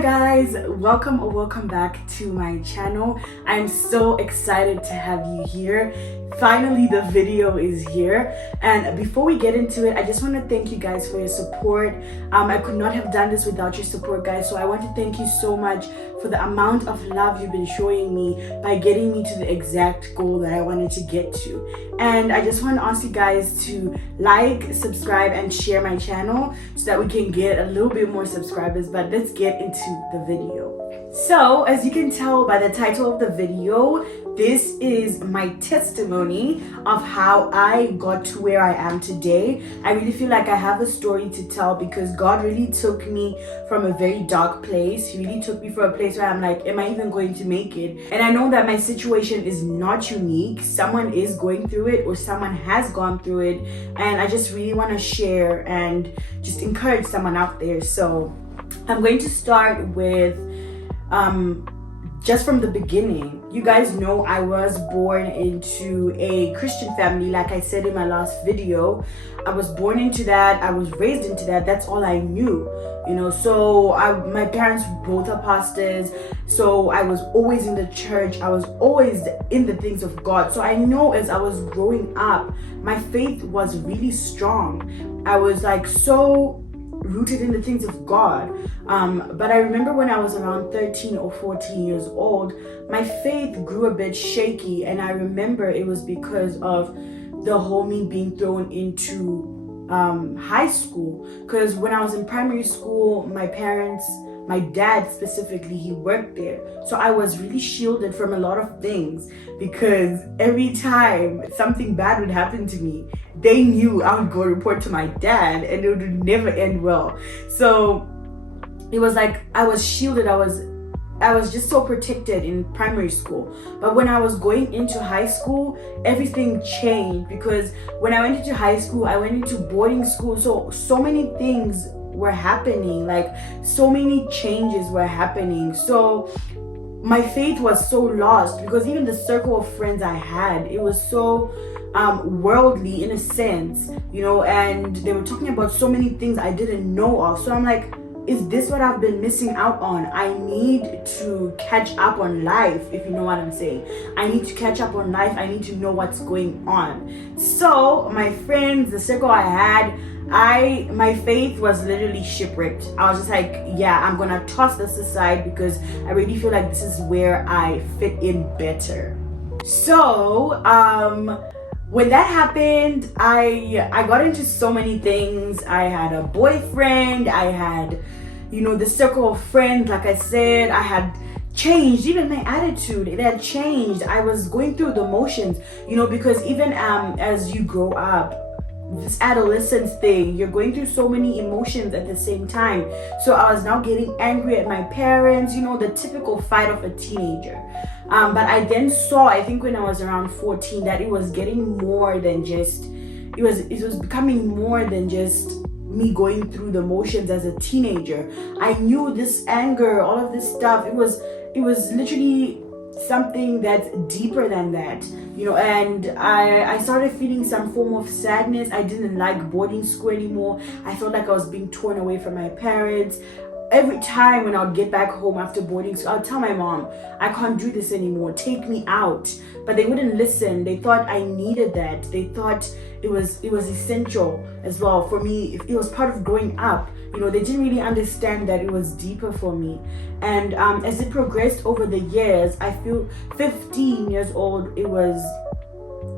guys, welcome back to my channel. I'm so excited to have you here. Finally, the video is here, and before we get into it, I just want to thank you guys for your support. I could not have done this without your support, guys, so I want to thank you so much for the amount of love you've been showing me by getting me to the exact goal that I wanted to get to. And I just want to ask you guys to like, subscribe, and share my channel so that we can get a little bit more subscribers. But let's get into the video. So, as you can tell by the title of the video, this is my testimony of how I got to where I am today. I really feel like I have a story to tell because God really took me from a very dark place. He really took me from a place where I'm like, am I even going to make it? And I know that my situation is not unique. Someone is going through it, or someone has gone through it. And I just really want to share and just encourage someone out there. So I'm going to start with just from the beginning. You guys know I was born into a Christian family. Like I said in my last video, I was born into that. I was raised into that. That's all I knew, you know. So my parents both are pastors, so I was always in the church. I was always in the things of God. So I know as I was growing up, my faith was really strong. I was like so rooted in the things of God. But I remember when I was around 13 or 14 years old, my faith grew a bit shaky, and I remember it was because of the whole me being thrown into high school. Because when I was in primary school, my dad specifically, he worked there. So I was really shielded from a lot of things because every time something bad would happen to me, they knew I would go report to my dad and it would never end well. So it was like I was shielded. I was just so protected in primary school. But when I was going into high school, everything changed, because when I went into high school, I went into boarding school. So many things were happening, like so many changes were happening. So my faith was so lost, because even the circle of friends I had, it was so worldly in a sense, you know, and they were talking about so many things I didn't know of. So I'm like, is this what I've been missing out on? I need to catch up on life, if you know what I'm saying. I need to catch up on life. I need to know what's going on. So my friends, the circle I had, my faith was literally shipwrecked. I was just like, yeah, I'm gonna toss this aside because I really feel like this is where I fit in better. So when that happened, I got into so many things. I had a boyfriend, I had, you know, the circle of friends. Like I said, I had changed. Even my attitude, it had changed. I was going through the motions, you know, because even as you grow up, this adolescence thing, you're going through so many emotions at the same time. So I was now getting angry at my parents, you know, the typical fight of a teenager. But I then saw, I think when I was around 14, that it was getting more than just, it was becoming more than just me going through the motions as a teenager. I knew this anger, all of this stuff, it was literally something that's deeper than that, you know. And I started feeling some form of sadness. I didn't like boarding school anymore. I felt like I was being torn away from my parents. Every time when I would get back home after boarding school, I would tell my mom, I can't do this anymore, take me out. But they wouldn't listen. They thought I needed that. They thought it was essential as well for me. It was part of growing up. You know, they didn't really understand that it was deeper for me. And as it progressed over the years, I feel 15 years old, it was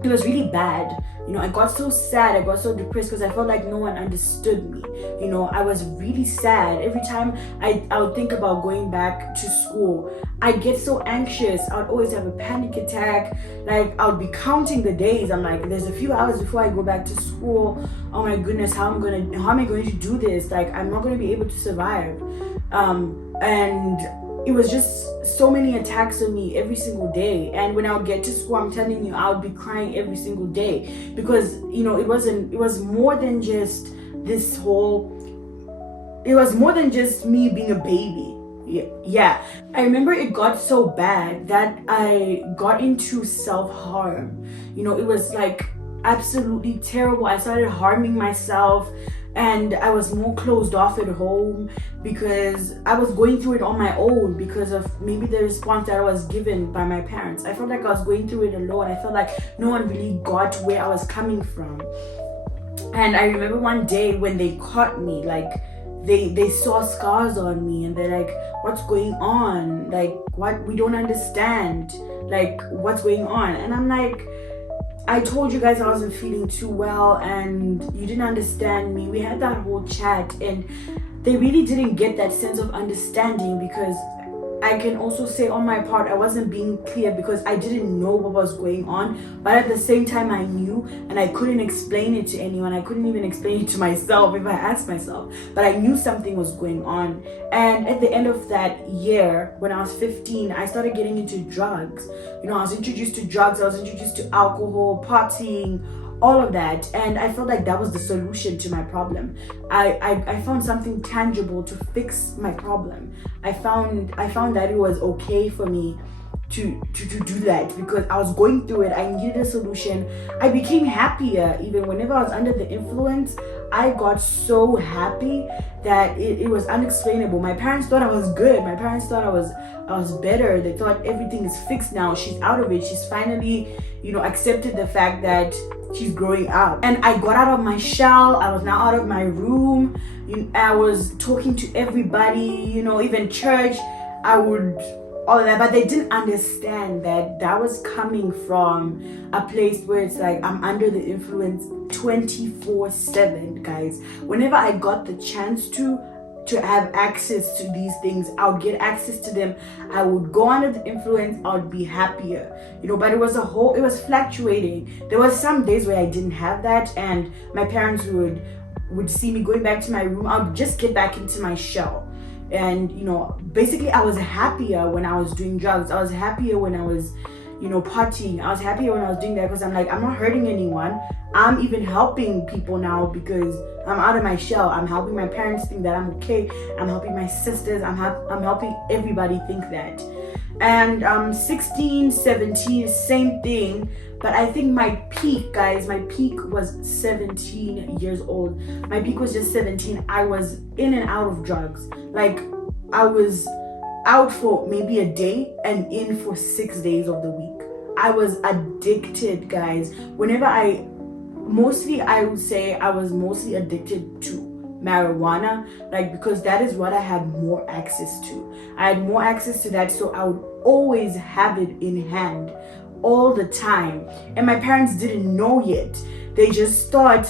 really bad. You know, I got so sad, I got so depressed because I felt like no one understood me. You know, I was really sad. Every time I would think about going back to school, I'd get so anxious. I would always have a panic attack. Like, I would be counting the days. I'm like, there's a few hours before I go back to school. Oh my goodness, how am I going to do this? Like, I'm not going to be able to survive. And it was just so many attacks on me every single day. And when I would get to school, I'm telling you, I would be crying every single day because, you know, it was more than just it was more than just me being a baby. Yeah. I remember it got so bad that I got into self-harm. You know, it was like absolutely terrible. I started harming myself. and I was more closed off at home because I was going through it on my own because of maybe the response that I was given by my parents. I felt like I was going through it alone. I felt like no one really got where I was coming from. And I remember one day when they caught me, like they saw scars on me and they're like, what's going on? Like, what? We don't understand. Like, what's going on? And I'm like, I told you guys I wasn't feeling too well and you didn't understand me. We had that whole chat and they really didn't get that sense of understanding, because I can also say on my part, I wasn't being clear because I didn't know what was going on. But at the same time, I knew, and I couldn't explain it to anyone. I couldn't even explain it to myself if I asked myself. But I knew something was going on. And at the end of that year, when I was 15, I started getting into drugs. You know, I was introduced to drugs. I was introduced to alcohol, partying, all of that. And I felt like that was the solution to my problem. I found something tangible to fix my problem. I found that it was okay for me to do that because I was going through it. I needed a solution. I became happier. Even whenever I was under the influence, I got so happy that it was unexplainable. My parents thought I was good. My parents thought I was better. They thought everything is fixed now. She's out of it. She's finally, accepted the fact that she's growing up. And I got out of my shell. I was now out of my room. I was talking to everybody, even church. I would all of that, but they didn't understand that was coming from a place where it's like I'm under the influence 24/7, guys. Whenever I got the chance to have access to these things, I'll get access to them. I would go under the influence, I would be happier, but it was fluctuating. There was some days where I didn't have that, and my parents would see me going back to my room. I would just get back into my shell. And, basically I was happier when I was doing drugs. I was happier when I was, partying. I was happier when I was doing that because I'm like, I'm not hurting anyone. I'm even helping people now because I'm out of my shell. I'm helping my parents think that I'm okay. I'm helping my sisters. I'm helping everybody think that. And 16, 17, same thing. But I think my peak, guys, was 17 years old. My peak was just 17. I was in and out of drugs. Like, I was out for maybe a day and in for 6 days of the week. I was addicted, guys. I would say I was mostly addicted to marijuana, because that is what I had more access to. I had more access to that, so I would always have it in hand all the time. And my parents didn't know yet. They just thought,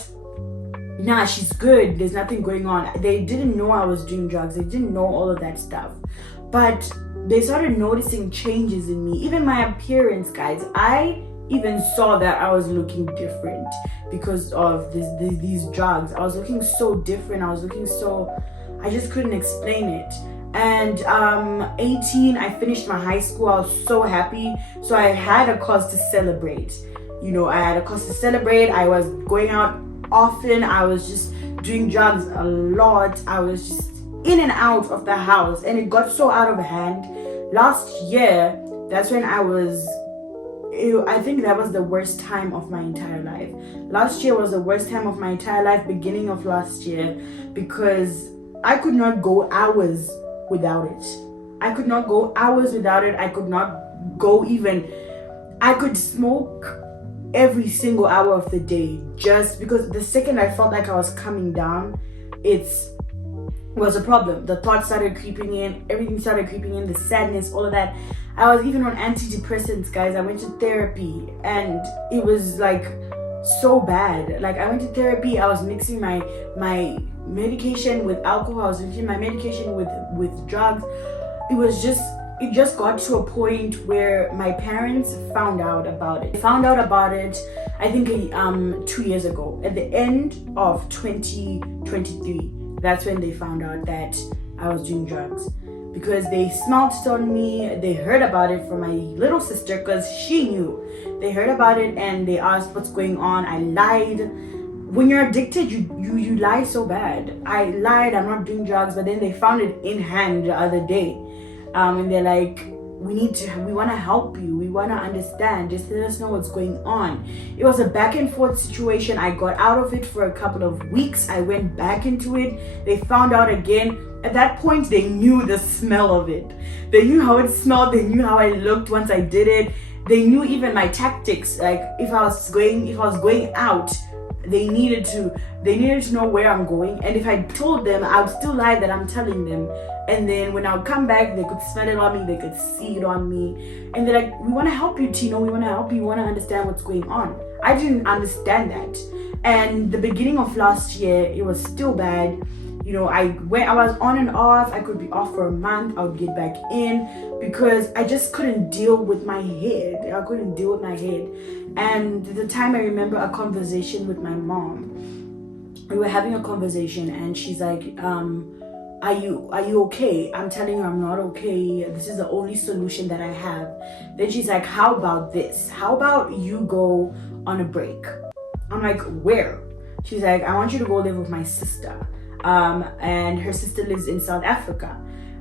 nah, she's good, there's nothing going on. They didn't know I was doing drugs. They didn't know all of that stuff. But they started noticing changes in me. Even my appearance, guys. I even saw that I was looking different because of these drugs. I was looking so different. I just couldn't explain it. And 18, I finished my high school. I was so happy. So I had a cause to celebrate. I was going out often. I was just doing drugs a lot. I was just in and out of the house, and it got so out of hand. Last year, that's when I think that was the worst time of my entire life. Last year was the worst time of my entire life, beginning of last year, because I could not go hours without it. I could not go hours without it. I could not go I could smoke every single hour of the day, just because the second I felt like I was coming down, it was a problem. The thoughts started creeping in, everything started creeping in, the sadness, all of that. I was even on antidepressants, guys. I went to therapy and it was so bad. I went to therapy, I was mixing my medication with alcohol, I was mixing my medication with drugs. It just got to a point where my parents found out about it. They found out about it, I think 2 years ago, at the end of 2023. That's when they found out that I was doing drugs, because they smelled it on me. They heard about it from my little sister because she knew. They heard about it and they asked what's going on. I lied. When you're addicted, you lie so bad. I lied, I'm not doing drugs, but then they found it in hand the other day. And they're like, we want to help you, we want to understand, just let us know what's going on. It was a back and forth situation. I got out of it for a couple of weeks. I went back into it. They found out again. At that point, they knew the smell of it. They knew how it smelled. They knew how I looked once I did it. They knew even my tactics. Like if I was going out, they needed to know where I'm going. And if I told them, I would still lie that I'm telling them. And then when I would come back, they could smell it on me, they could see it on me. And they're like, we want to help you, Tino, we want to help you, we want to understand what's going on. I didn't understand that. And the beginning of last year, it was still bad. You know, I was on and off. I could be off for a month. I would get back in because I just couldn't deal with my head. I couldn't deal with my head. And the time I remember a conversation with my mom. We were having a conversation and she's like, are you okay? I'm telling her I'm not okay. This is the only solution that I have. Then she's like, how about this? How about you go on a break? I'm like, where? She's like, I want you to go live with my sister. And her sister lives in South Africa.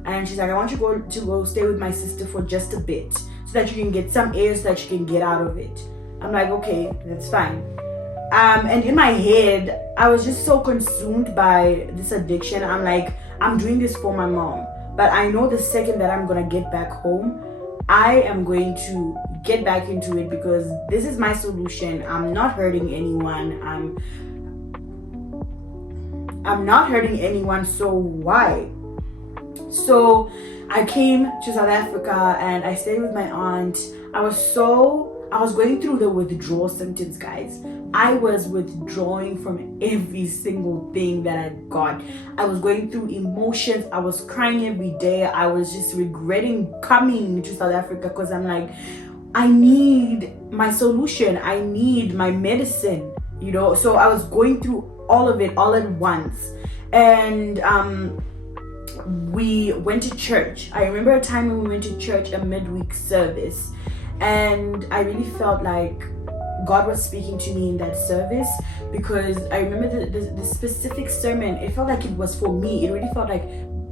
And she's like, I want you to go stay with my sister for just a bit so that you can get some air, so that you can get out of it. I'm like, okay, that's fine. And in my head, I was just so consumed by this addiction. I'm like, I'm doing this for my mom. But I know the second that I'm going to get back home, I am going to get back into it because this is my solution. I'm not hurting anyone. I'm not hurting anyone, so why? So I came to South Africa and I stayed with my aunt. I was going through the withdrawal symptoms, guys. I was withdrawing from every single thing that I got. I was going through emotions. I was crying every day. I was just regretting coming to South Africa because I'm like, I need my solution. I need my medicine, you know? So I was going through all of it all at once. And we went to church. I remember a time when we went to church, a midweek service. And I really felt like God was speaking to me in that service because I remember the specific sermon. It felt like it was for me. It really felt like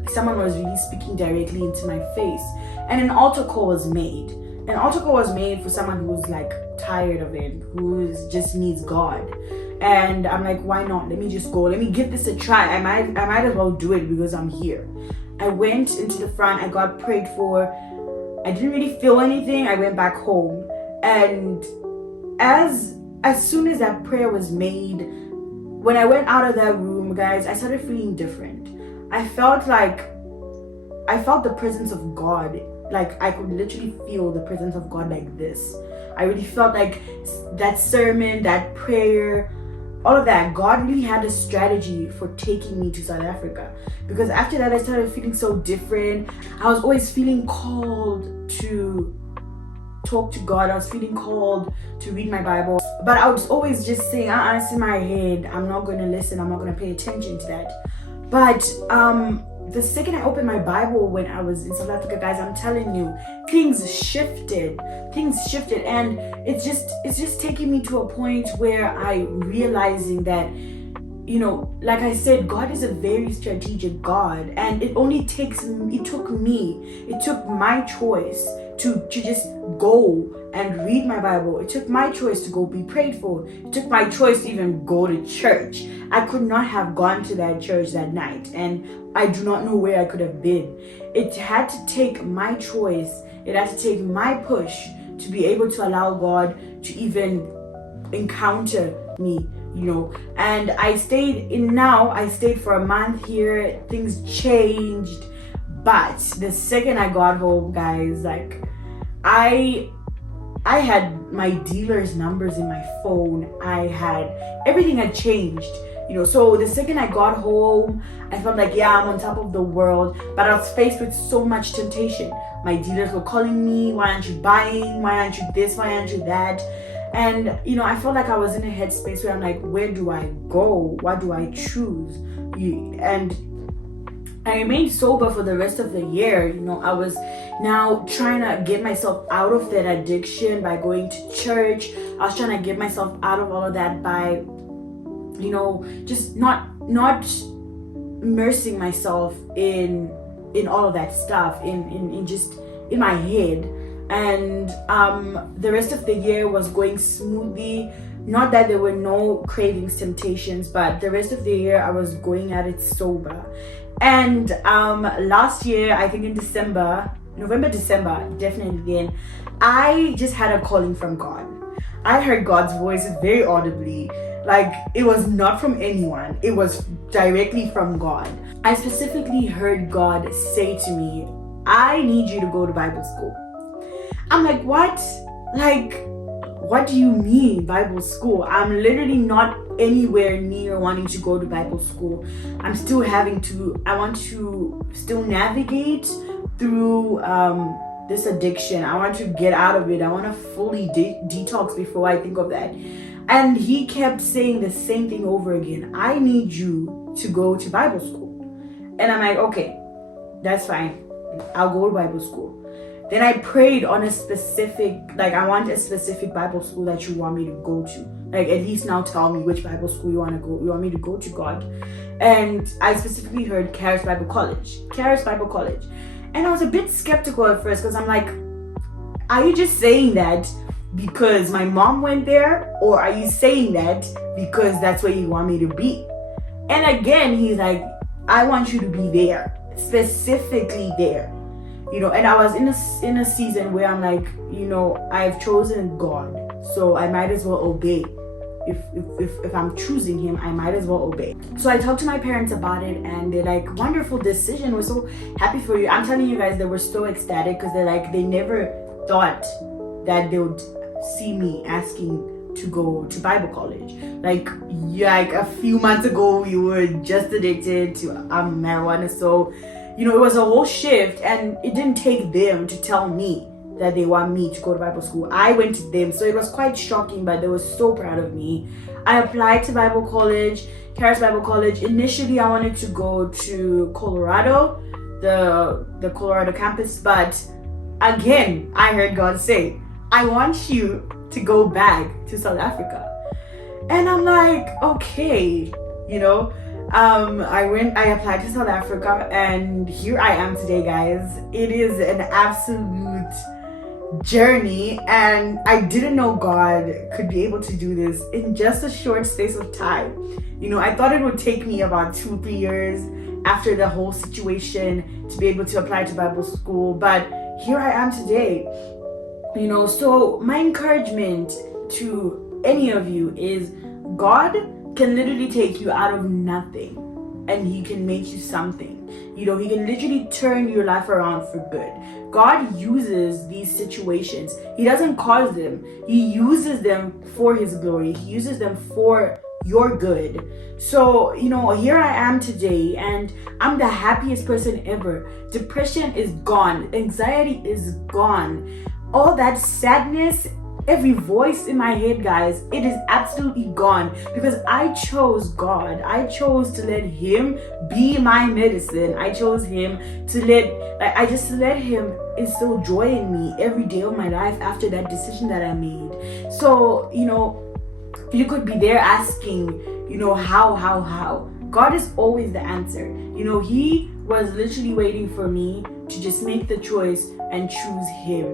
someone was really speaking directly into my face. And an altar call was made. An altar call was made for someone who's like tired of it, who just needs God. And I'm like, why not? Let me just go. Let me give this a try. I might as well do it because I'm here. I went into the front. I got prayed for. I didn't really feel anything. I went back home. And as soon as that prayer was made, when I went out of that room, guys, I started feeling different. I felt the presence of God. Like I could literally feel the presence of God like this. I really felt like that sermon, that prayer, all of that, God really had a strategy for taking me to South Africa. Because after that, I started feeling so different. I was always feeling called to talk to God. I was feeling called to read my Bible. But I was always just saying, it's in my head. I'm not going to listen. I'm not going to pay attention to that. But the second I opened my Bible when I was in South Africa, guys, I'm telling you, things shifted. And it's just taking me to a point where I'm realizing that, you know, like I said, God is a very strategic God. And it took my choice to just go and read my Bible. It took my choice to go be prayed for. It took my choice to even go to church. I could not have gone to that church that night, and I do not know where I could have been. It had to take my choice. It had to take my push to be able to allow God to even encounter me, you know. And I stayed for a month here. Things changed. But the second I got home, guys, like I had my dealer's numbers in my phone. Everything had changed, you know. So the second I got home, I felt like, yeah, I'm on top of the world. But I was faced with so much temptation. My dealers were calling me, why aren't you buying? Why aren't you this? Why aren't you that? And, you know, I felt like I was in a headspace where I'm like, where do I go? What do I choose? And I remained sober for the rest of the year. You know, I was now trying to get myself out of that addiction by going to church. I was trying to get myself out of all of that by, you know, just not immersing myself in all of that stuff, in just in my head. And the rest of the year was going smoothly. Not that there were no cravings, temptations, but the rest of the year I was going at it sober. And last year, I think in November, December, definitely then, I just had a calling from God. I heard God's voice very audibly. Like, it was not from anyone. It was directly from God. I specifically heard God say to me, I need you to go to Bible school. I'm like, what? Like, what do you mean Bible school? I'm literally not anywhere near wanting to go to Bible school. I want to still navigate through this addiction. I want to get out of it. I want to fully detox before I think of that. And he kept saying the same thing over again. I need you to go to Bible school. And I'm like, okay, that's fine. I'll go to Bible school. Then I prayed on a specific, I want a specific Bible school that you want me to go to. Like, at least now tell me which Bible school you want me to go to, God. And I specifically heard Charis Bible College. And I was a bit skeptical at first because I'm like, are you just saying that because my mom went there? Or are you saying that because that's where you want me to be? And again, he's like, I want you to be there, specifically there. And I was in a season where I'm like, I've chosen God, so I might as well obey. If I'm choosing him, I might as well obey. So I talked to my parents about it, and they're like, wonderful decision, we're so happy for you. I'm telling you guys, they were so ecstatic because they're like, they never thought that they would see me asking to go to Bible college. Like a few months ago, we were just addicted to marijuana, so it was a whole shift, and it didn't take them to tell me that they want me to go to Bible school. I went to them, so it was quite shocking, but they were so proud of me. I applied to Bible college, Charis Bible College. Initially, I wanted to go to Colorado, the Colorado campus, but again, I heard God say, I want you to go back to South Africa. And I'm like, okay, I applied to South Africa, and here I am today, guys. It is an absolute journey, and I didn't know God could be able to do this in just a short space of time. I thought it would take me about 2-3 years after the whole situation to be able to apply to Bible school, but here I am today. So my encouragement to any of you is God can literally take you out of nothing and he can make you something. He can literally turn your life around for good. God uses these situations. He doesn't cause them. He uses them for his glory. He uses them for your good. So, here I am today, and I'm the happiest person ever. Depression is gone. Anxiety is gone. All that sadness, every voice in my head, guys, it is absolutely gone because I chose God. I chose to let him be my medicine. I chose him to let him instill joy in me every day of my life after that decision that I made. So, you could be there asking, how? God is always the answer. He was literally waiting for me to just make the choice and choose him.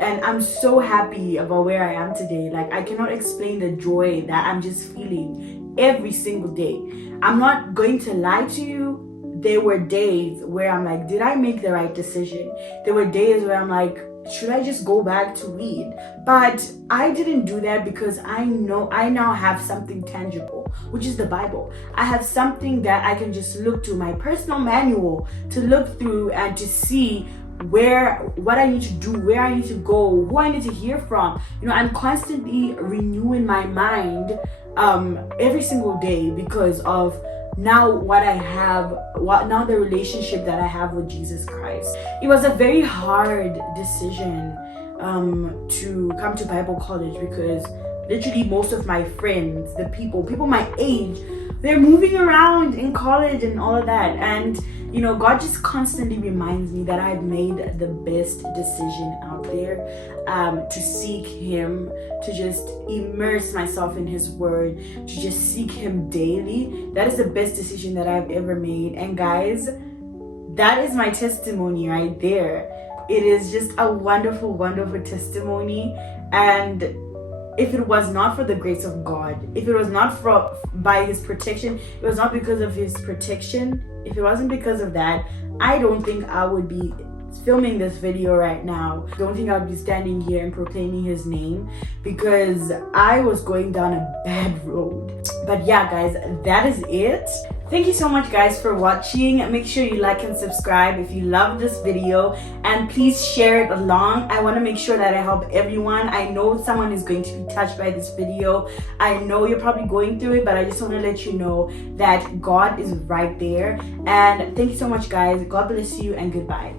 And I'm so happy about where I am today. I cannot explain the joy that I'm just feeling every single day. I'm not going to lie to you. There were days where I'm like, did I make the right decision? There were days where I'm like, should I just go back to weed? But I didn't do that because I know I now have something tangible, which is the Bible. I have something that I can just look to, my personal manual to look through and to see what I need to do, where I need to go, who I need to hear from. I'm constantly renewing my mind every single day because of now the relationship that I have with Jesus Christ. It was a very hard decision to come to Bible college because literally most of my friends, the people my age, they're moving around in college and all of that. And God just constantly reminds me that I've made the best decision out there, to seek him, to just immerse myself in his word, to just seek him daily. That is the best decision that I've ever made. And guys, that is my testimony right there. it is just a wonderful, wonderful testimony. And if it was not for the grace of God, if it was not by his protection, it was not because of his protection, if it wasn't because of that, I don't think I would be filming this video right now. I don't think I would be standing here and proclaiming his name, because I was going down a bad road. But yeah, guys, that is it. Thank you so much, guys, for watching. Make sure you like and subscribe if you love this video, and please share it along. I want to make sure that I help everyone. I know someone is going to be touched by this video. I know you're probably going through it, but I just want to let you know that God is right there. And thank you so much, guys. God bless you, and goodbye.